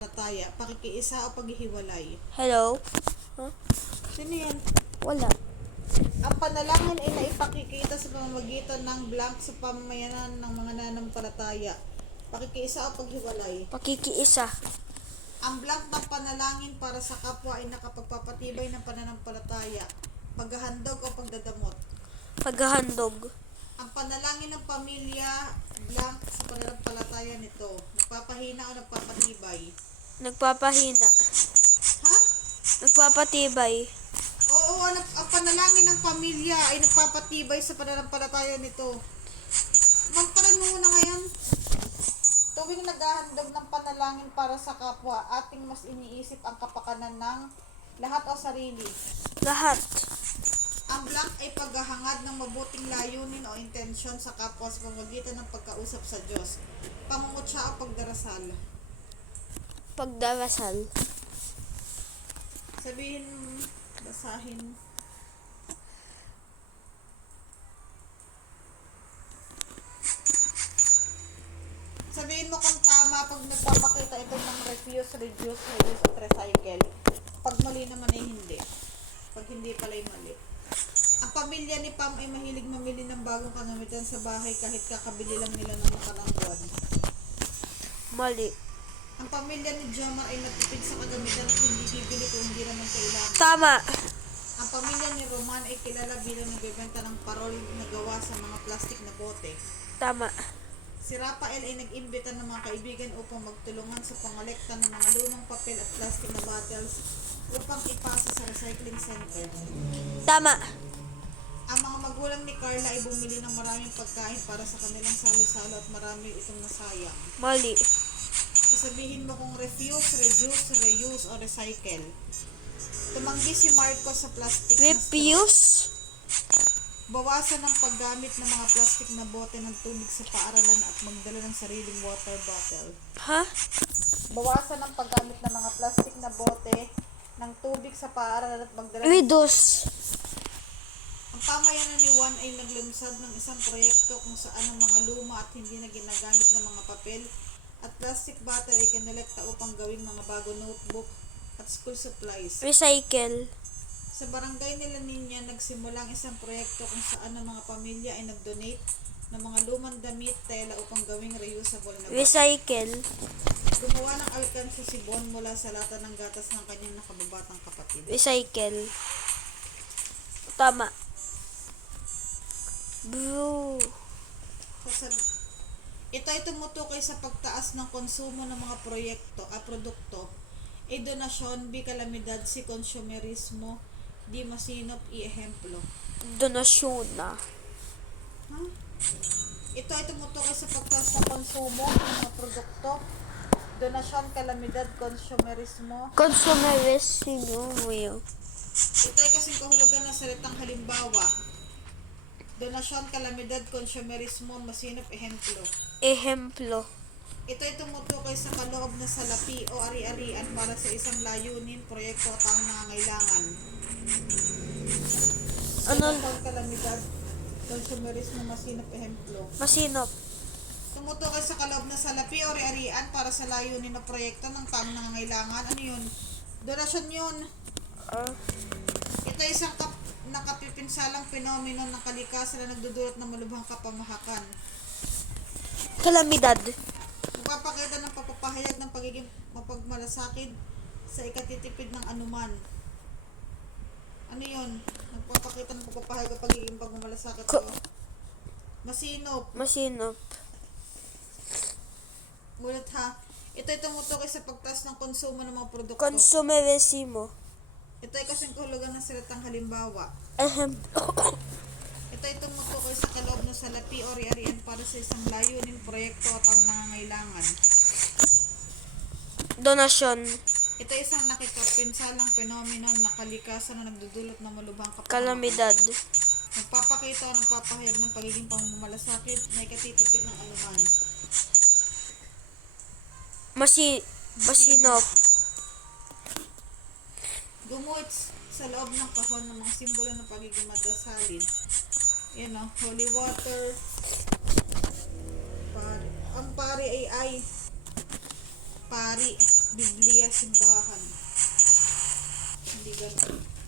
Palataya, pakikiisa o paghihiwalay. Hello? Huh? Sino yan? Wala. Ang panalangin ay naipakikita sa pamamagitan ng blank sa pamamayanan ng mga nananampalataya. Pakikiisa o paghiwalay. Pakikiisa. Ang blank ng panalangin para sa kapwa ay nakapagpapatibay ng pananampalataya. Paghahandog o pagdadamot. Paghahandog. Ang panalangin ng pamilya, blank sa pananampalataya nito. Nagpapahina o nagpapatibay. Nagpapahina. Ha? Nagpapatibay. Oo, ang panalangin ng pamilya ay nagpapatibay sa pananampalataya nito. Magkaroon mo muna ngayon. Tuwing naghahandog ng panalangin para sa kapwa, ating mas iniisip ang kapakanan ng lahat o sarili. Lahat. Ang blank ay paghahangad ng mabuting layunin o intensyon sa kapwa sa pamamagitan ng pagkausap sa Diyos. Pangungutya o pagdarasal. Pagdarasal. Sabihin, basahin. Sabihin mo kung tama pag nagpapakita ito ng refuse, reduce, at recycle. Pag mali naman ay hindi. Pag hindi pala ay mali. Ang pamilya ni Pam ay mahilig mamili ng bagong kagamitan sa bahay kahit kakabili lang nila ng nakarang buwan. Mali. Ang pamilya ni Jomar ay natipid sa kagamitan at hindi bibili kung hindi naman kailangan. Tama. Ang pamilya ni Roman ay kilala bilang nagbebenta ng parol na gawa sa mga plastik na bote. Tama. Si Rafael ay nag-imbita ng mga kaibigan upang magtulungan sa pangolekta ng mga lumang papel at plastic na bottles upang ipasa sa recycling center. Tama. Ang mga magulang ni Carla ay bumili ng maraming pagkain para sa kanilang salo-salo at marami itong nasayang. Mali. Sabihin mo kung refuse, reduce, reuse, o recycle. Tumanggi si Marco sa plastic na straw. Refuse. Bawasan ang paggamit ng mga plastic na bote ng tubig sa paaralan at magdala ng sariling water bottle. Ha? Bawasan ang paggamit ng mga plastic na bote ng tubig sa paaralan at magdala ng... Reduce. Ang pamayanan ni Juan ay naglunsad ng isang proyekto kung saan ang mga luma at hindi na ginagamit na mga papel at plastic bottle ay kinolekta upang gawing mga bago notebook at school supplies. Recycle. Sa barangay nila Ninya, nagsimula ang isang proyekto kung saan ang mga pamilya ay nag-donate ng mga lumang damit, tela upang gawing reusable na bag. Recycle. Gumawa ng alkansi si Bon mula sa lata ng gatas ng kanyang nakababatang kapatid. Recycle. Tama. Bro. Ito ay tumutukoy sa pagtaas ng konsumo ng mga produkto, e donasyon, bi kalamidad, si konsumerismo, di masinop, i ehemplo. Donasyon na. Huh? Ito ay tumutukoy sa pagtaas ng konsumo ng mga produkto, donasyon, kalamidad, konsumerismo. Consumerismo mo yun. Ito ay kasing kahulugan ng salitang halimbawa. Donasyon, kalamidad, konsumerismo, masinop, ehemplo. Ehemplo. Ito ay tumutukoy sa kaloob na salapi o ari-arian para sa isang layunin, proyekto o taong nangangailangan. Ano? Donasyon, kalamidad, konsumerismo, masinop, ehemplo. Masinop. Tumutukoy sa kaloob na salapi o ari-arian para sa layunin na proyekto ng taong nangangailangan. Ano yun? Donasyon yun. Ito ay isang nakapipinsalang fenomeno ng kalikasan na nagdudulot ng malubhang kapamahakan. Kalamidad. Magpapakita ng pagpapahayag ng pagiging mapagmalasakit sa ikatitipid ng anuman. Ano yun? Nagpapakita ng pagpapahayag ng pagiging pagmamalasakit o masinop. Masinop. Ulit ha. Ito ay tumutukoy sa pagtaas ng konsumo ng mga produkto. Consumerismo. Ito ay kasing kahulugan ng salitang halimbawa. Ehemplo. Ito ay tumutukoy sa kaloob ng salapi o ari-arian para sa isang layunin, proyekto o taong nangangailangan. Donasyon. Ito ay isang nakikapinsalang fenomeno na kalikasan na nagdudulot ng malubhang kapamahakan. Kalamidad. Nagpapakita o nagpapahayag ng pagiging pamamalasakit na ikatitipid ng anuman. Masinop. Gumuhit sa loob ng kahon ng mga simbolo ng pagiging madasalin. Yan o, holy water. Ang pari ay pari. Biblia, simbahan. Hindi ganun.